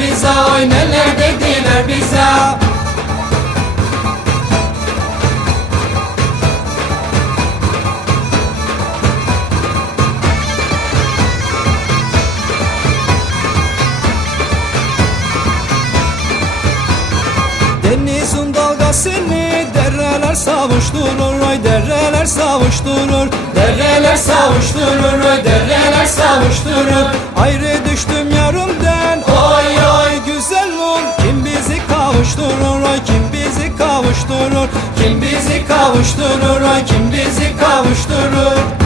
bize Oy neler dediler bize. Denizin dalgasını dereler savuşturur Oy dereler savuşturur. Dereler savuşturur Oy dereler savuşturur. Ayrı kavuşturur Oy kim bizi kavuşturur? Kim bizi kavuşturur? Oy kim bizi kavuşturur